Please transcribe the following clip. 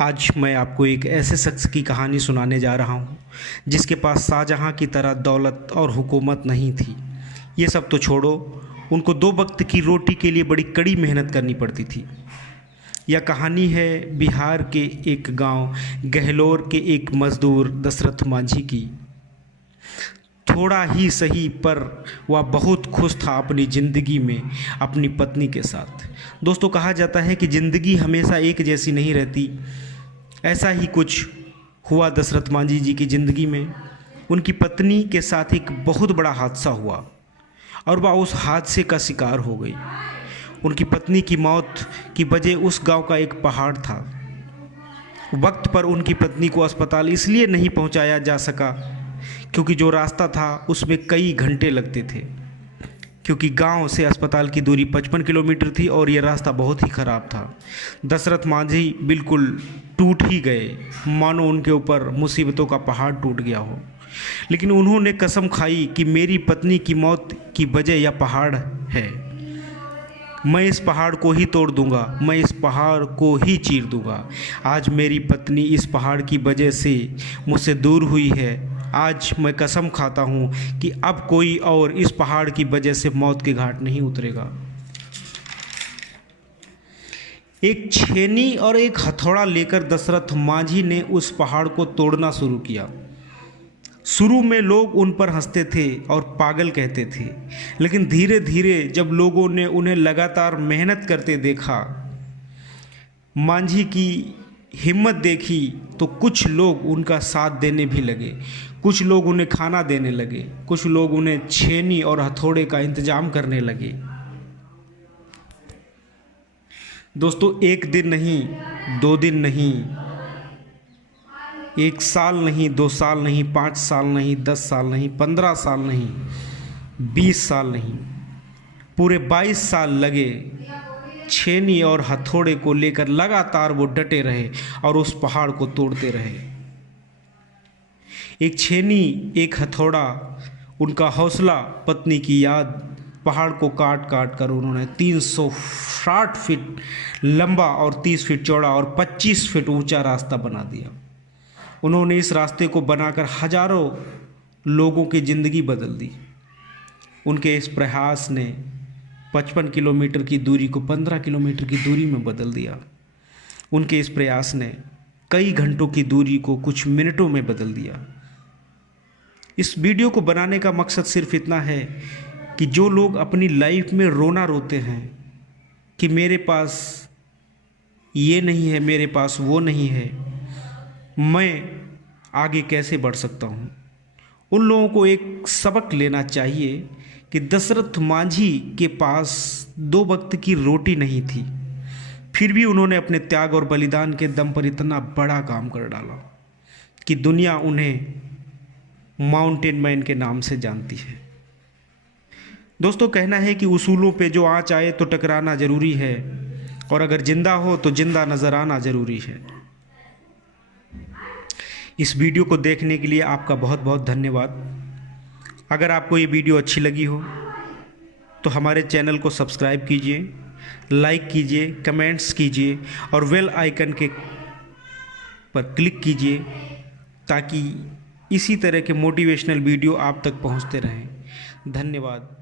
आज मैं आपको एक ऐसे शख्स की कहानी सुनाने जा रहा हूँ जिसके पास शाहजहाँ की तरह दौलत और हुकूमत नहीं थी। ये सब तो छोड़ो, उनको दो वक्त की रोटी के लिए बड़ी कड़ी मेहनत करनी पड़ती थी। यह कहानी है बिहार के एक गांव गहलोर के एक मज़दूर दशरथ मांझी की। थोड़ा ही सही पर वह बहुत खुश था अपनी ज़िंदगी में अपनी पत्नी के साथ। दोस्तों, कहा जाता है कि ज़िंदगी हमेशा एक जैसी नहीं रहती। ऐसा ही कुछ हुआ दशरथ मांझी जी की ज़िंदगी में। उनकी पत्नी के साथ एक बहुत बड़ा हादसा हुआ और वह उस हादसे का शिकार हो गई। उनकी पत्नी की मौत की वजह उस गांव का एक पहाड़ था। वक्त पर उनकी पत्नी को अस्पताल इसलिए नहीं पहुंचाया जा सका क्योंकि जो रास्ता था उसमें कई घंटे लगते थे, क्योंकि गांव से अस्पताल की दूरी 55 किलोमीटर थी और यह रास्ता बहुत ही ख़राब था। दशरथ मांझी बिल्कुल टूट ही गए, मानो उनके ऊपर मुसीबतों का पहाड़ टूट गया हो। लेकिन उन्होंने कसम खाई कि मेरी पत्नी की मौत की वजह यह पहाड़ है। मैं इस पहाड़ को ही तोड़ दूंगा, मैं इस पहाड़ को ही चीर दूंगा। आज मेरी पत्नी इस पहाड़ की वजह से मुझसे दूर हुई है। आज मैं कसम खाता हूँ कि अब कोई और इस पहाड़ की वजह से मौत के घाट नहीं उतरेगा। एक छेनी और एक हथौड़ा लेकर दशरथ मांझी ने उस पहाड़ को तोड़ना शुरू किया। शुरू में लोग उन पर हंसते थे और पागल कहते थे, लेकिन धीरे धीरे जब लोगों ने उन्हें लगातार मेहनत करते देखा, मांझी की हिम्मत देखी, तो कुछ लोग उनका साथ देने भी लगे। कुछ लोग उन्हें खाना देने लगे, कुछ लोग उन्हें छेनी और हथौड़े का इंतजाम करने लगे। दोस्तों, एक दिन नहीं, 2 दिन नहीं, 1 साल नहीं, 2 साल नहीं, 5 साल नहीं, 10 साल नहीं, 15 साल नहीं, 20 साल नहीं, पूरे 22 साल लगे। छेनी और हथौड़े को लेकर लगातार वो डटे रहे और उस पहाड़ को तोड़ते रहे। एक छेनी, एक हथौड़ा, उनका हौसला, पत्नी की याद, पहाड़ को काट काट कर उन्होंने 360 फीट लंबा और 30 फीट चौड़ा और 25 फीट ऊंचा रास्ता बना दिया। उन्होंने इस रास्ते को बनाकर हजारों लोगों की ज़िंदगी बदल दी। उनके इस प्रयास ने 55 किलोमीटर की दूरी को 15 किलोमीटर की दूरी में बदल दिया। उनके इस प्रयास ने कई घंटों की दूरी को कुछ मिनटों में बदल दिया। इस वीडियो को बनाने का मकसद सिर्फ इतना है कि जो लोग अपनी लाइफ में रोना रोते हैं कि मेरे पास ये नहीं है, मेरे पास वो नहीं है, मैं आगे कैसे बढ़ सकता हूँ, उन लोगों को एक सबक लेना चाहिए कि दशरथ मांझी के पास 2 वक्त की रोटी नहीं थी, फिर भी उन्होंने अपने त्याग और बलिदान के दम पर इतना बड़ा काम कर डाला कि दुनिया उन्हें माउंटेन मैन के नाम से जानती है। दोस्तों, कहना है कि उसूलों पे जो आँच आए तो टकराना ज़रूरी है, और अगर जिंदा हो तो जिंदा नज़र आना ज़रूरी है। इस वीडियो को देखने के लिए आपका बहुत बहुत धन्यवाद। अगर आपको ये वीडियो अच्छी लगी हो तो हमारे चैनल को सब्सक्राइब कीजिए, लाइक कीजिए, कमेंट्स कीजिए और बेल आइकन के पर क्लिक कीजिए ताकि इसी तरह के मोटिवेशनल वीडियो आप तक पहुंचते रहें। धन्यवाद।